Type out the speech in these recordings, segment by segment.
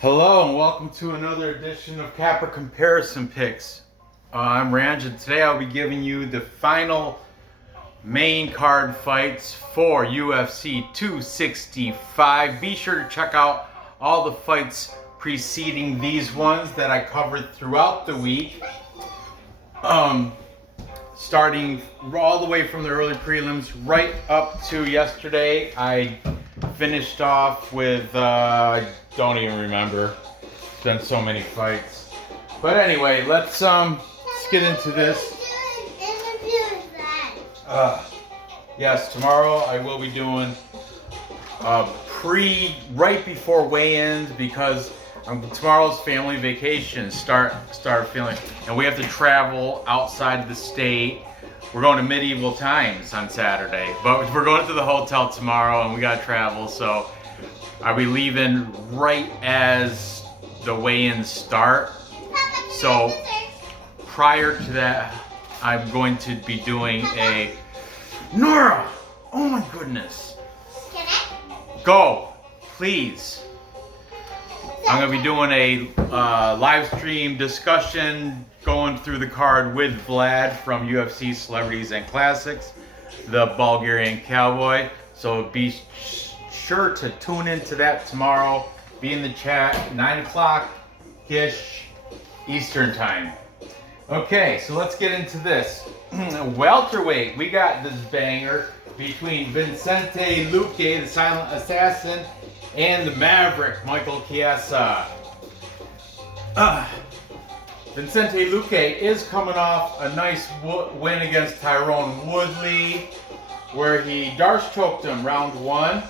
Hello and welcome to another edition of Kappa Comparison Picks. I'm Ranj and today I'll be giving you the final main card fights for UFC 265. Be sure to check out all the fights preceding these ones that I covered throughout the week. Starting all the way from the early prelims right up to yesterday. I finished off with, don't even remember. It's been so many fights. But anyway, let's get into this. Yes, tomorrow I will be doing right before weigh-ins because tomorrow's family vacation start feeling, and we have to travel outside of the state. We're going to medieval times on Saturday, but we're going to the hotel tomorrow and we got to travel, so I'll be leaving right as the weigh-ins start. So prior to that, I'm going to be doing a Nora! Oh my goodness. Can I? Go, please. I'm going to be doing a live stream discussion going through the card with Vlad from UFC Celebrities and Classics, the Bulgarian Cowboy. So be sure to tune into that tomorrow. Be in the chat, 9 o'clock-ish Eastern Time. Okay, so let's get into this. Welterweight, we got this banger between Vincente Luque, the Silent Assassin, and the Maverick, Michael Chiesa. Vincente Luque is coming off a nice win against Tyrone Woodley, where he Darce choked him round one.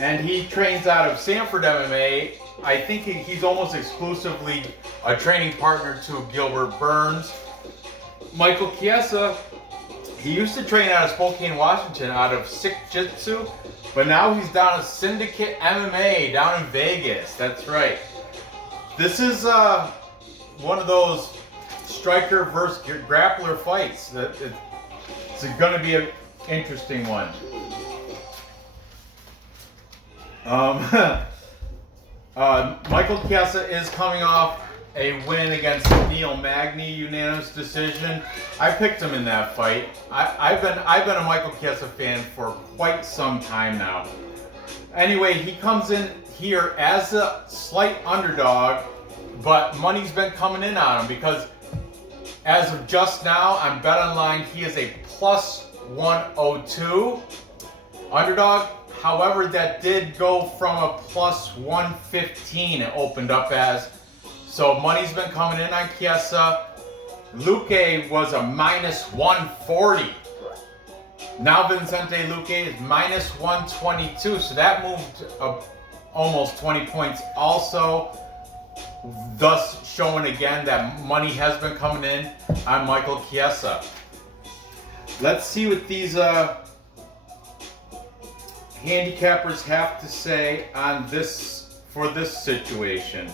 And he trains out of Sanford MMA. I think he's almost exclusively a training partner to Gilbert Burns. Michael Chiesa, he used to train out of Spokane, Washington, out of Sick Jitsu, but now he's down at Syndicate MMA down in Vegas. That's right. This is one of those striker versus grappler fights. It's going to be an interesting one. Michael Chiesa is coming off a win against Neil Magny, unanimous decision. I picked him in that fight. I've been a Michael Chiesa fan for quite some time now. Anyway, he comes in here as a slight underdog, but money's been coming in on him because as of just now on BetOnline, he is a plus 102 underdog. However, that did go from a plus 115 it opened up as. So money's been coming in on Chiesa. Luque was a minus 140. Now Vincente Luque is minus 122. So that moved up almost 20 points also. Thus showing again that money has been coming in on Michael Chiesa. Let's see what these handicappers have to say on this for this situation.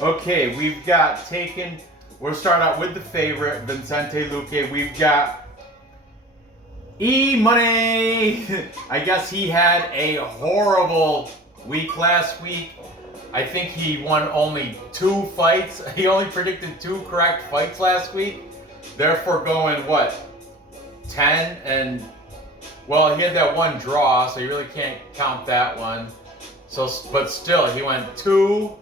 Okay, we've got we'll start out with the favorite, Vincente Luque. We've got E-Money. I guess he had a horrible week last week. I think he won only 2 fights. He only predicted 2 correct fights last week. Therefore going, 10 and... Well, he had that one draw, so you really can't count that one. So, but still, he went 2,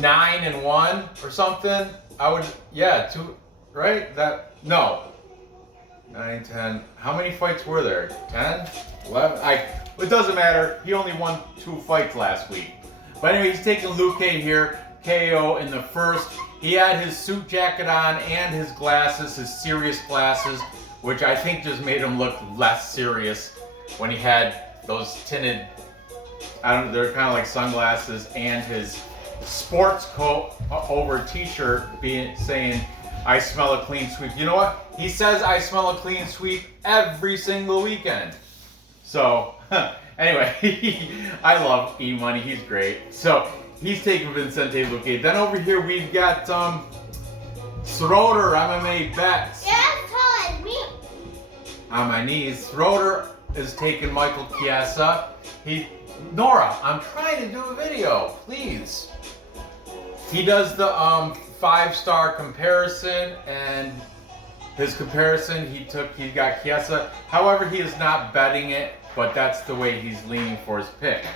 9 and 1 or something. 2, right? No. 9, 10. How many fights were there? 10? 11? It doesn't matter. He only won 2 fights last week. But anyway, he's taking Luque here, KO in the first. He had his suit jacket on and his glasses, his serious glasses, which I think just made him look less serious when he had those tinted, they're kind of like sunglasses, and his sports coat over t-shirt saying, "I smell a clean sweep." You know what? He says, "I smell a clean sweep" every single weekend. So, anyway, I love E-Money. He's great. So, he's taking Vincente Luque. Then over here, we've got Schroeder MMA Bets. You're as tall as me. On my knees. Schroeder is taking Michael Chiesa. Nora, I'm trying to do a video, please. He does the 5-star comparison, and his comparison, he got Chiesa. However, he is not betting it, but that's the way he's leaning for his pick.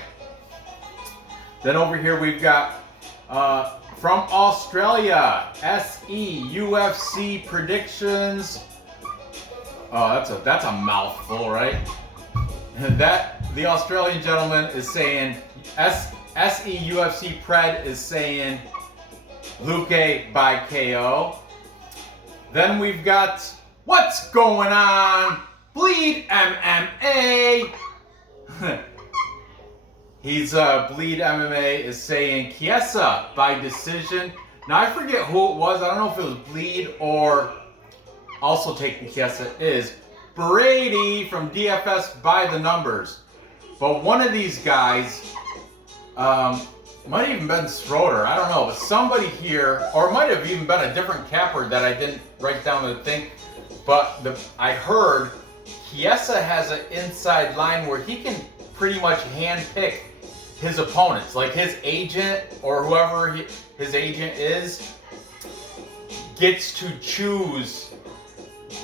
Then over here we've got from Australia, SE UFC predictions. Oh, that's a mouthful, right? And the Australian gentleman is saying SE UFC Pred is saying Luque by KO. Then we've got what's going on? Bleed MMA. Bleed MMA is saying Chiesa by decision. Now I forget who it was. I don't know if it was Bleed or also taking Chiesa is Brady from DFS by the numbers. But one of these guys, might have even been Schroeder, I don't know, but somebody here, or it might have even been a different capper that I didn't write down the thing, but I heard Chiesa has an inside line where he can pretty much handpick his opponents. Like his agent, or whoever his agent is, gets to choose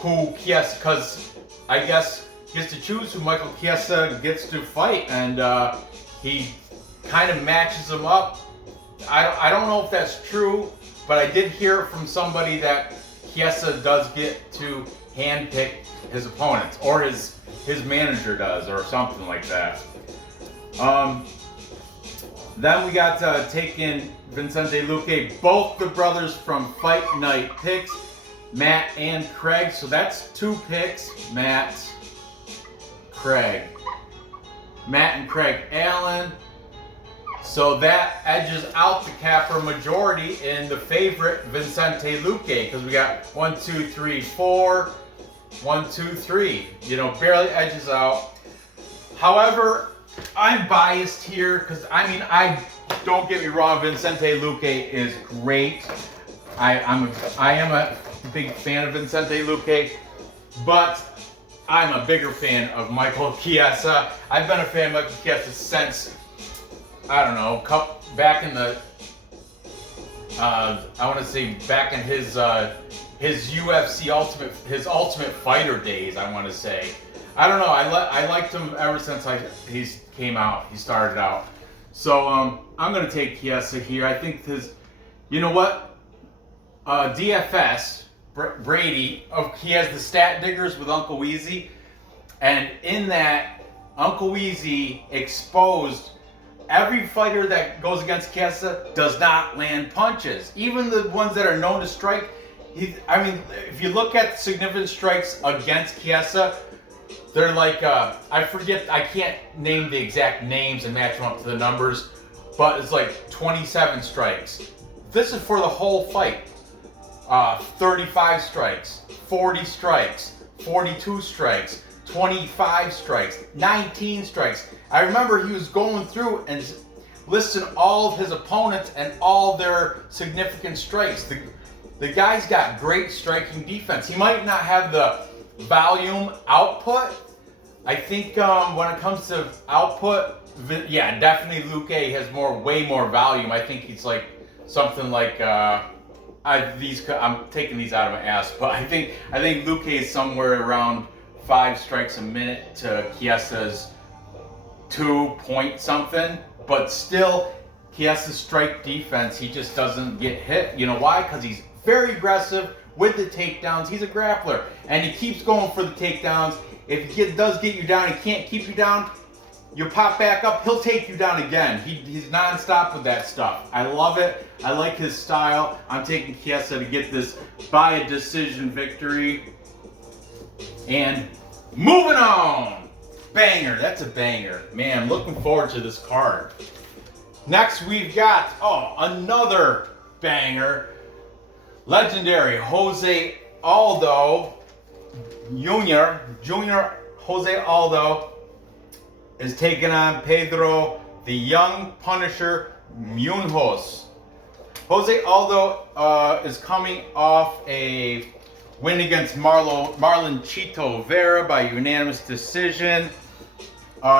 who Chiesa, because I guess gets to choose who Michael Chiesa gets to fight, and he kind of matches them up. I don't know if that's true, but I did hear from somebody that Chiesa does get to handpick his opponents, or his manager does, or something like that. Then we got taking Vincente Luque, both the brothers from Fight Night picks, Matt and Craig. So that's 2 picks, Matt and Craig Allen. So that edges out the capper majority in the favorite Vincente Luque, because we got 1, 2, 3, 4, 1, 2, 3. You know, barely edges out. However, I'm biased here because I don't get me wrong, Vincente Luque is great. I am a big fan of Vincente Luque, but I'm a bigger fan of Michael Chiesa. I've been a fan of Michael Chiesa since, I don't know, back in the I want to say back in his UFC Ultimate Fighter days. I want to say. I don't know. I liked him ever since he came out. He started out. So I'm gonna take Chiesa here. I think you know what? DFS Brady. He has the stat diggers with Uncle Weezy, and in that Uncle Weezy exposed every fighter that goes against Chiesa does not land punches. Even the ones that are known to strike. If you look at significant strikes against Chiesa, they're like, I can't name the exact names and match them up to the numbers, but it's like 27 strikes. This is for the whole fight. 35 strikes, 40 strikes, 42 strikes, 25 strikes, 19 strikes. I remember he was going through and listing all of his opponents and all their significant strikes. The guy's got great striking defense. He might not have the volume output. I think when it comes to output, yeah, definitely Luque has way more volume. I think he's like something like I'm taking these out of my ass, but I think Luque is somewhere around 5 strikes a minute to Chiesa's 2 point something. But still, Chiesa's strike defense, he just doesn't get hit. You know why? Because he's very aggressive with the takedowns. He's a grappler, and he keeps going for the takedowns. If he does get you down, he can't keep you down, you pop back up, he'll take you down again. He's non-stop with that stuff. I love it. I like his style. I'm taking Chiesa to get this by a decision victory. And moving on. Banger. That's a banger. Man, looking forward to this card. Next we've got, another banger. Legendary Jose Aldo Jr. Jose Aldo is taking on Pedro, the young Punisher Munhoz. Jose Aldo is coming off a win against Marlon Chito Vera by unanimous decision.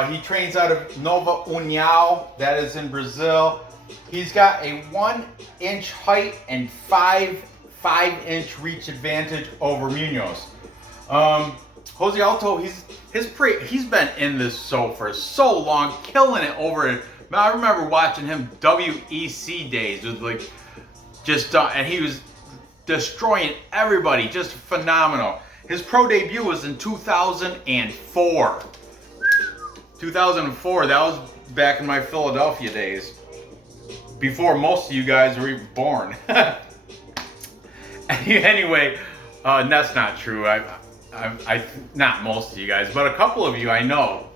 He trains out of Nova União, that is in Brazil. He's got a 1-inch height and 5-inch reach advantage over Munhoz. Jose Aldo, he's been in this show for so long, killing it over it. I remember watching him WEC days with and he was destroying everybody, just phenomenal. His pro debut was in 2004. 2004, that was back in my Philadelphia days, before most of you guys were even born. Anyway, that's not true. Not most of you guys, but a couple of you I know.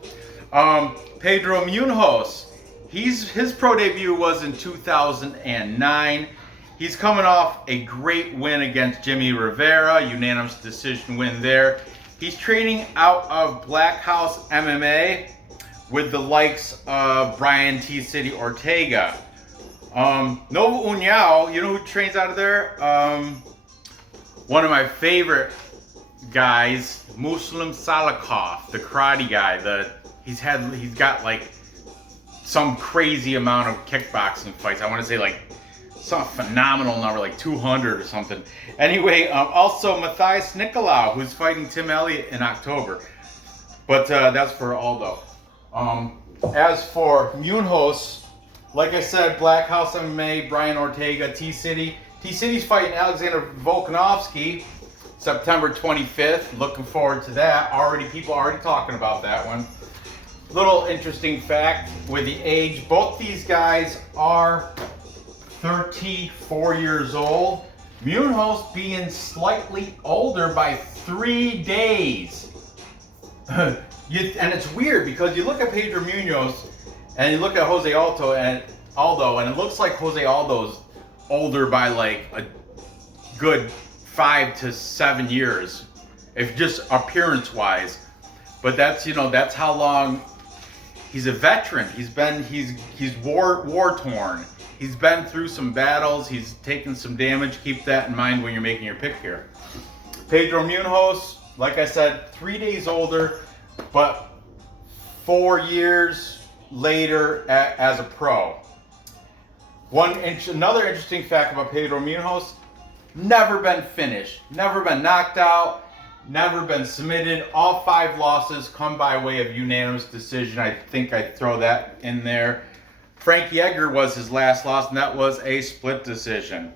Pedro Munhoz, his pro debut was in 2009. He's coming off a great win against Jimmy Rivera, unanimous decision win there. He's training out of Black House MMA with the likes of Brian T. City Ortega. Nova União, you know who trains out of there? One of my favorite guys, Muslim Salikov, the karate guy. He's got like some crazy amount of kickboxing fights. I want to say like some phenomenal number, like 200 or something. Anyway, also Matthias Nicolau, who's fighting Tim Elliott in October. But that's for Aldo. As for Munhoz, like I said, Black House MMA, Brian Ortega, T-City. T-City's fighting Alexander Volkanovski September 25th. Looking forward to that. People already talking about that one. Little interesting fact with the age, both these guys are 34 years old. Munhoz being slightly older by 3 days. And it's weird because you look at Pedro Munhoz and you look at Jose Aldo, and it looks like Jose Aldo's older by like a good 5 to 7 years, if just appearance-wise. But that's how long he's a veteran. He's war-torn. He's been through some battles. He's taken some damage. Keep that in mind when you're making your pick here. Pedro Munhoz, like I said, 3 days older, but 4 years later as a pro. Another interesting fact about Pedro Munhoz, never been finished, never been knocked out, never been submitted. All 5 losses come by way of unanimous decision. I think I'd throw that in there. Frankie Edgar was his last loss, and that was a split decision.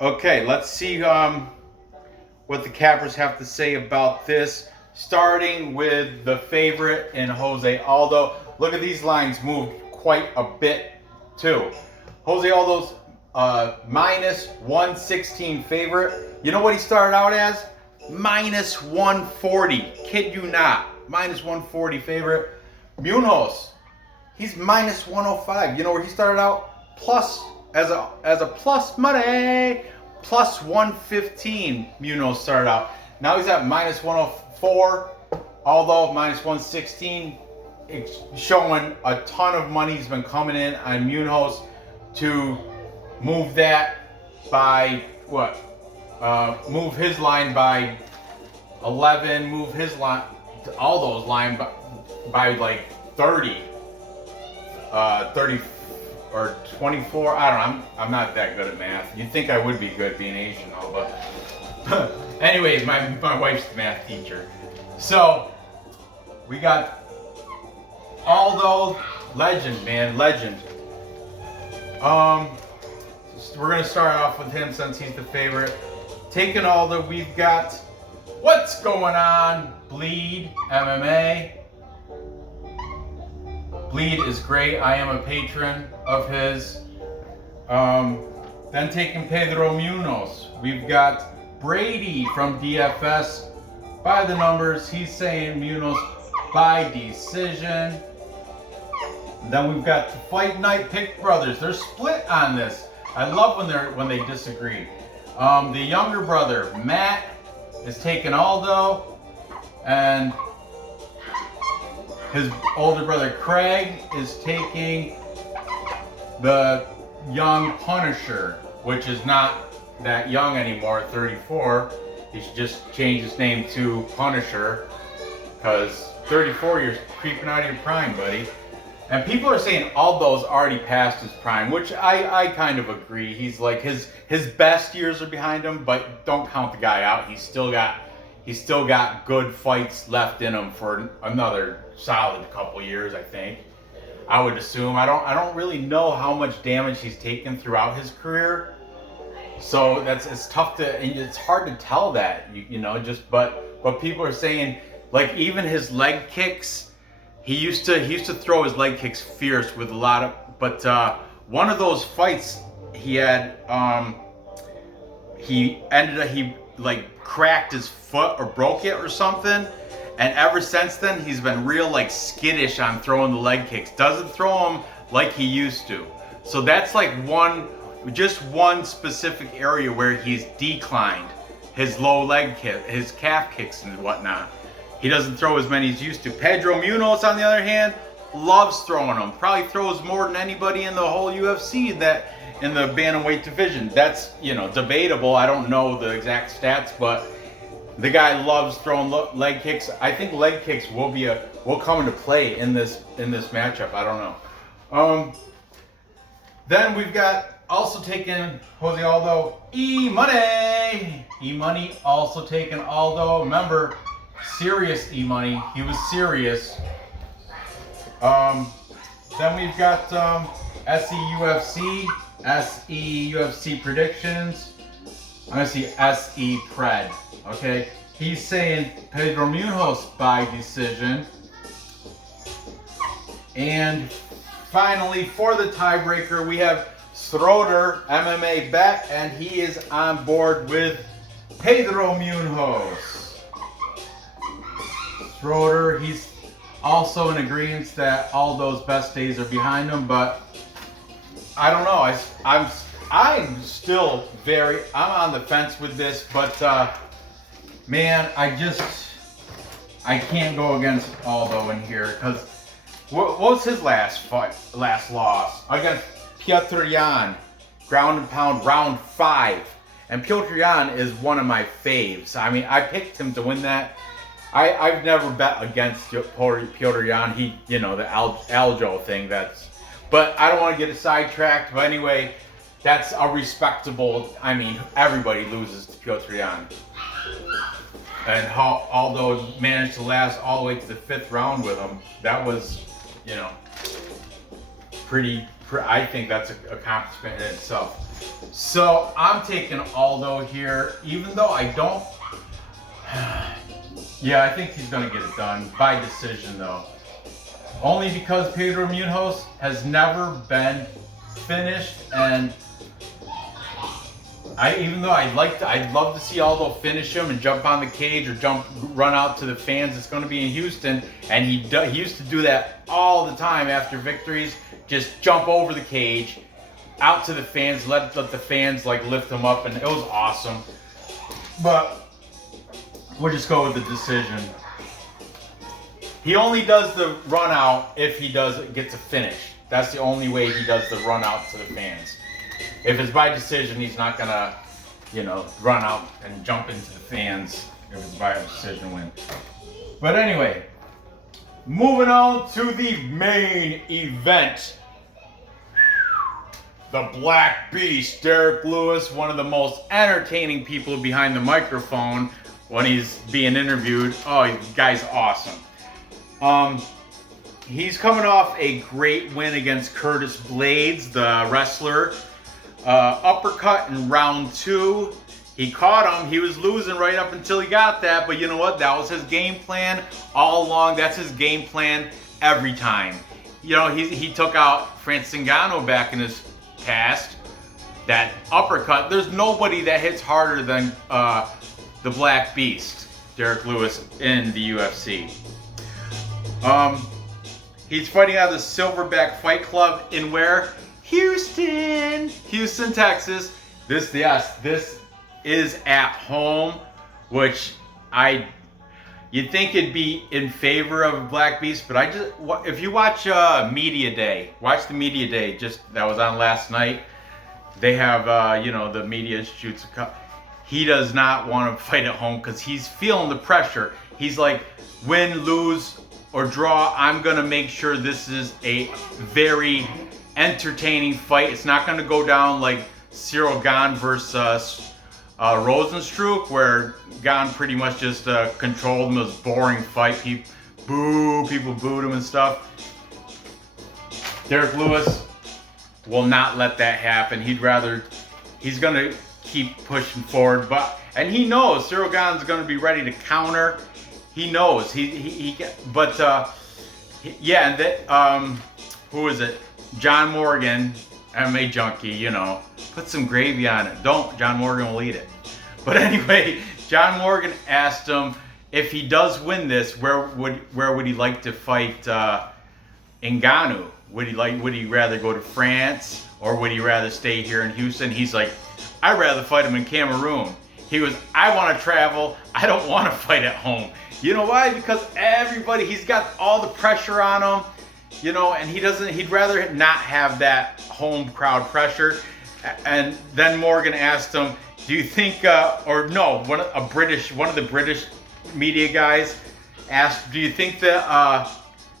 Okay, let's see what the cappers have to say about this. Starting with the favorite in Jose Aldo. Look at these lines moved quite a bit too. Jose Aldo's minus 116 favorite. You know what he started out as? Minus 140. Kid you not. Minus 140 favorite. Munhoz, he's minus 105. You know where he started out? Plus, as a plus money. Plus 115 Munhoz started out. Now he's at minus 104. Aldo minus 116. It's showing a ton of money's been coming in on Munhoz to move that by what? Move his line by 11. Move his line, Aldo's line by like 30. 30 or 24. I don't know. I'm not that good at math. You'd think I would be good being Asian, though, but anyways, my wife's the math teacher. So we got Aldo, legend, man, legend. We're gonna start off with him since he's the favorite. Taking Aldo, we've got What's Going On, Bleed MMA. Bleed is great. I am a patron of his. Then taking Pedro Munhoz, we've got Brady from DFS. By the numbers, he's saying Munhoz by decision. Then we've got the Fight Night Pick Brothers. They're split on this. I love when they disagree. The younger brother, Matt, is taking Aldo, and his older brother, Craig, is taking the young Punisher, which is not that young anymore, 34. He should just change his name to Punisher, because 34, you're creeping out of your prime, buddy. And people are saying Aldo's already past his prime, which I kind of agree. He's like his best years are behind him, but don't count the guy out. He's still got good fights left in him for another solid couple years, I think. I would assume. I don't really know how much damage he's taken throughout his career. So it's tough to, and it's hard to tell that, but people are saying, like, even his leg kicks, he used to throw his leg kicks fierce with a lot of, but one of those fights he had, he like cracked his foot or broke it or something, and ever since then he's been real like skittish on throwing the leg kicks. Doesn't throw them like he used to. So that's like just one specific area where he's declined his low leg kick, his calf kicks and whatnot. He doesn't throw as many as he used to. Pedro Munhoz, on the other hand, loves throwing them. Probably throws more than anybody in the whole UFC in the bantamweight division. That's, debatable. I don't know the exact stats, but the guy loves throwing leg kicks. I think leg kicks will come into play in this matchup. I don't know. Then we've got also taking Jose Aldo, E-Money. E-Money also taking Aldo. Remember, serious E-Money. He was serious. Then we've got SE-UFC predictions. I'm going to see SE-Pred. Okay? He's saying Pedro Munhoz by decision. And finally, for the tiebreaker, we have Schroeder, MMA bet, and he is on board with Pedro Munhoz. Schroeder, he's also in agreement that Aldo's best days are behind him, but I don't know. I'm still I'm on the fence with this, but man, I can't go against Aldo in here, because what was his last loss? Against Petr Yan, ground and pound, round 5. And Petr Yan is one of my faves. I mean, I picked him to win that. I've never bet against Petr Yan. He, the Aljo thing, but I don't want to get sidetracked. But anyway, that's a respectable, everybody loses to Petr Yan. And how Aldo managed to last all the way to the 5th round with him, that was, I think that's an accomplishment in itself. So I'm taking Aldo here, even though I don't. Yeah, I think he's going to get it done by decision, though. Only because Pedro Munhoz has never been finished, and even though I'd love to see Aldo finish him and jump on the cage or run out to the fans. It's going to be in Houston, and he used to do that all the time after victories. Just jump over the cage, out to the fans, let the fans lift him up, and it was awesome. But we'll just go with the decision. He only does the run out if he gets a finish. That's the only way he does the run out to the fans. If it's by decision, he's not gonna, run out and jump into the fans if it's by a decision win. But anyway, moving on to the main event. The Black Beast, Derrick Lewis, one of the most entertaining people behind the microphone when he's being interviewed. Oh, the guy's awesome. He's coming off a great win against Curtis Blades, the wrestler. Uppercut in round 2. He caught him. He was losing right up until he got that, but you know what? That was his game plan all along. That's his game plan every time. He took out Francis Ngannou back in his past. That uppercut, there's nobody that hits harder than the Black Beast, Derrick Lewis, in the UFC. He's fighting out of the Silverback Fight Club in where? Houston, Texas. This is at home, which you'd think it'd be in favor of Black Beast, but if you watch Media Day, watch the Media Day that was on last night. They have the media shoots. He does not want to fight at home because he's feeling the pressure. He's like, win, lose, or draw, I'm going to make sure this is a very entertaining fight. It's not going to go down like Ciryl Gane versus Rosenstruck, where Gane pretty much just controlled him. It was a boring fight. People booed him and stuff. Derrick Lewis will not let that happen. He's going to keep pushing forward, and he knows Ciryl Gane's going to be ready to counter. He knows who is it? John Morgan, MMA junkie, you know, put some gravy on it. Don't, John Morgan will eat it. But anyway, John Morgan asked him if he does win this, where would he like to fight Ngannou? Would he rather go to France, or would he rather stay here in Houston? He's like, I'd rather fight him in Cameroon. He goes, I want to travel. I don't want to fight at home. You know why? Because he's got all the pressure on him, you know, and he'd rather not have that home crowd pressure. And then Morgan asked him, do you think, one of the British media guys asked, do you think that,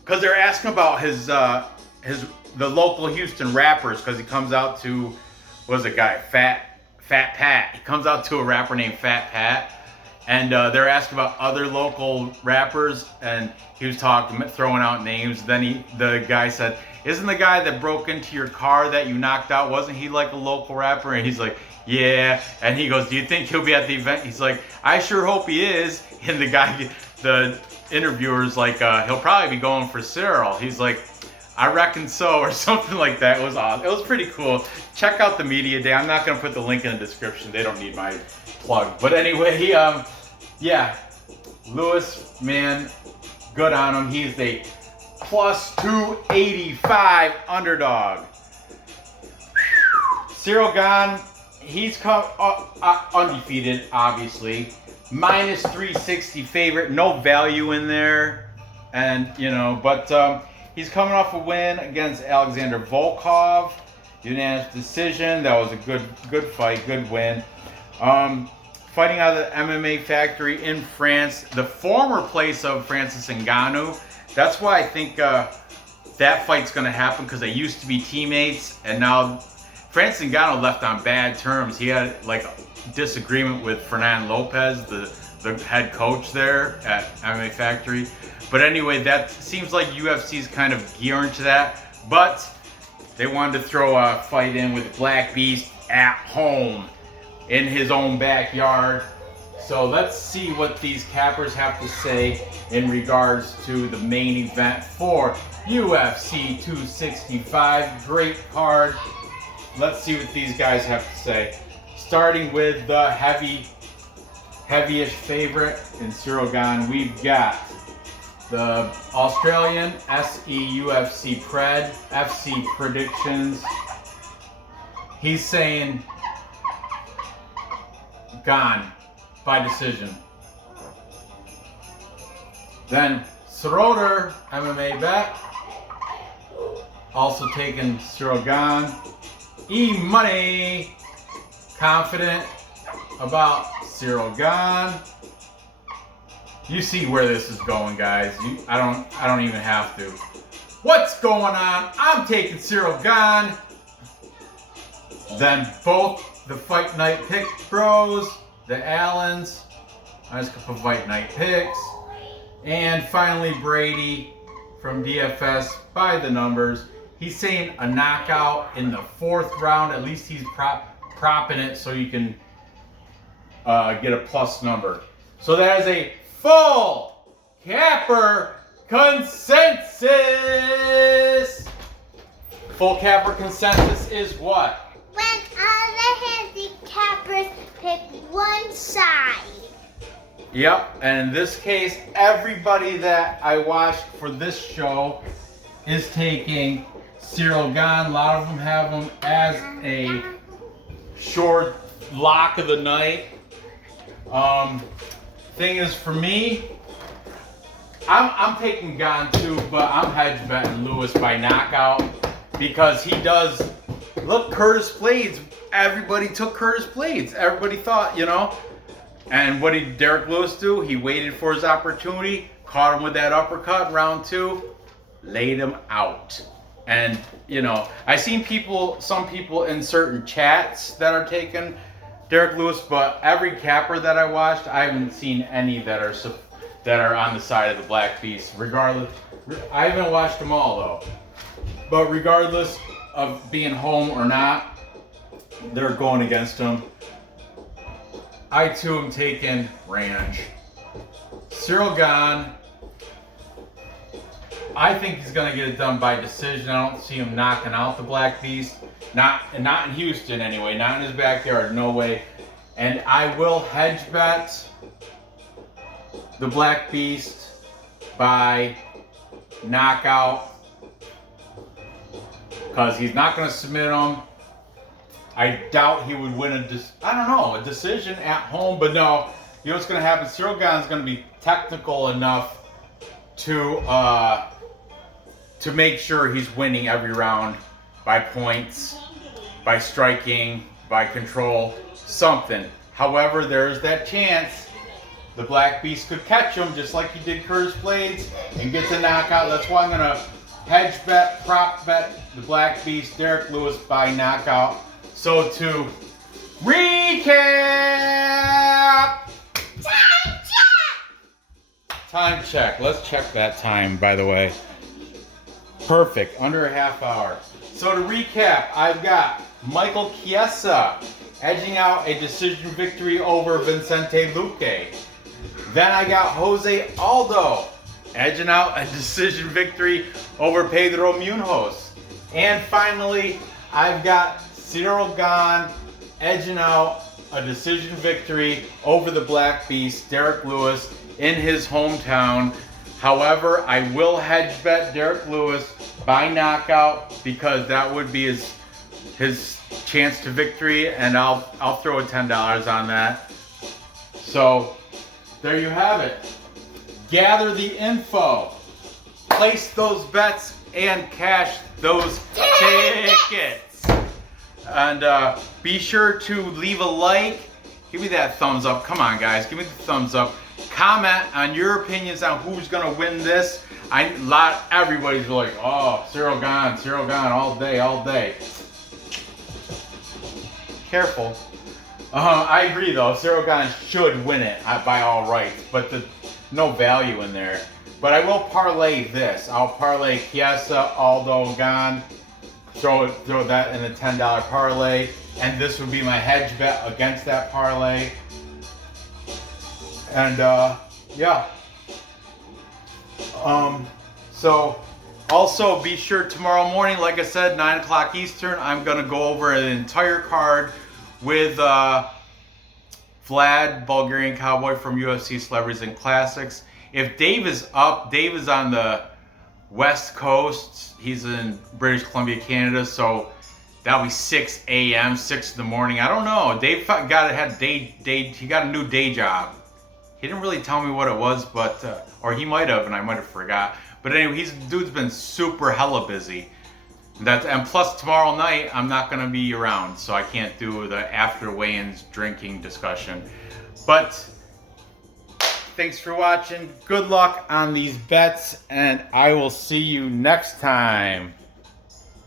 because they're asking about the local Houston rappers, because he comes out to, what was the guy, Fat Pat. He comes out to a rapper named Fat Pat, and they're asking about other local rappers, and he was throwing out names. Then the guy said, isn't the guy that broke into your car that you knocked out, wasn't he like a local rapper? And he's like, yeah. And he goes, do you think he'll be at the event? He's like, I sure hope he is. And the interviewer's like, he'll probably be going for Ciryl. He's like, I reckon so, or something like that. It was awesome. It was pretty cool. Check out the media day. I'm not going to put the link in the description. They don't need my plug. But anyway, Lewis, man, good on him. He's a plus 285 underdog. Ciryl Gane, he's come undefeated, obviously. Minus 360 favorite. No value in there. And, you know, but he's coming off a win against Alexander Volkov. Unanimous decision. That was a good fight, good win. Fighting out of the MMA factory in France, the former place of Francis Ngannou. That's why I think that fight's going to happen, because they used to be teammates, and now Francis Ngannou left on bad terms. He had like a disagreement with Fernand Lopez, the head coach there at MMA Factory. But anyway, that seems like UFC's kind of gearing to that. But they wanted to throw a fight in with Black Beast at home in his own backyard. So let's see what these cappers have to say in regards to the main event for UFC 265. Great card. Let's see what these guys have to say. Starting with the heavyish favorite in Ciryl Gane, we've got the Australian SEUFC Pred FC predictions. He's saying Gane by decision. Then Schroeder MMA bet, also taking Ciryl Gane. E-Money, confident about Ciryl Gane. You see where this is going, guys. I don't even have to. What's going on? I'm taking Ciryl Gane. Then both the Fight Night Pick Bros, the Allens, I just put Fight Night Picks, and finally Brady from DFS by the numbers. He's saying a knockout in the 4th round. At least he's propping it so you can get a plus number. So that is a full capper consensus. Full capper consensus is what? When other handicappers pick one side. Yep, and in this case, everybody that I watched for this show is taking Ciryl Gane. A lot of them have him as a short lock of the night. Thing is, for me, I'm taking Gane too, but I'm hedge betting Lewis by knockout, because he does. Look, Curtis Blades. Everybody took Curtis Blades. Everybody thought, you know. And what did Derrick Lewis do? He waited for his opportunity, caught him with that uppercut in round 2, laid him out. And, you know, I seen some people in certain chats that are taking Derrick Lewis, but every capper that I watched, I haven't seen any that are on the side of the Black Beast. Regardless, I haven't watched them all though. But regardless of being home or not, they're going against him. I too am taking Ranch. Ciryl Gane. I think he's gonna get it done by decision. I don't see him knocking out the Black Beast. Not in Houston anyway. Not in his backyard. No way. And I will hedge bet the Black Beast by knockout, because he's not gonna submit him. I doubt he would win a decision at home. But no, you know what's gonna happen? Ciryl Gane's gonna be technical enough to make sure he's winning every round by points, by striking, by control, something. However, there's that chance the Black Beast could catch him just like he did Curtis Blades and get the knockout. That's why I'm going to hedge bet, prop bet the Black Beast, Derrick Lewis by knockout. So to recap, time check. Let's check that time, by the way. Perfect, under a half hour. So to recap, I've got Michael Chiesa edging out a decision victory over Vincente Luque. Then I got Jose Aldo edging out a decision victory over Pedro Munhoz. And finally, I've got Ciryl Gane edging out a decision victory over the Black Beast, Derrick Lewis, in his hometown. However, I will hedge bet Derrick Lewis by knockout because that would be his chance to victory, and I'll throw $10 on that. So there you have it. Gather the info, place those bets, and cash those tickets. And be sure to leave a like. Give me that thumbs up. Come on, guys, give me the thumbs up. Comment on your opinions on who's gonna win this. Everybody's like, oh, Ciryl Gane, all day. Careful. I agree though, Ciryl Gane should win it by all rights, but no value in there. But I will parlay this. I'll parlay Chiesa, Aldo, Gane, throw that in a $10 parlay, and this would be my hedge bet against that parlay. And yeah. So also be sure tomorrow morning, like I said, 9 o'clock Eastern, I'm gonna go over an entire card with Vlad, Bulgarian Cowboy from UFC Celebrities and Classics. If Dave is up, Dave is on the West Coast. He's in British Columbia, Canada, so that'll be 6 a.m., 6 in the morning. I don't know. Dave he got a new day job. He didn't really tell me what it was, but or he might have, and I might have forgot. But anyway, dude's been super hella busy. And plus tomorrow night I'm not gonna be around, so I can't do the after weigh-ins drinking discussion. But thanks for watching. Good luck on these bets, and I will see you next time.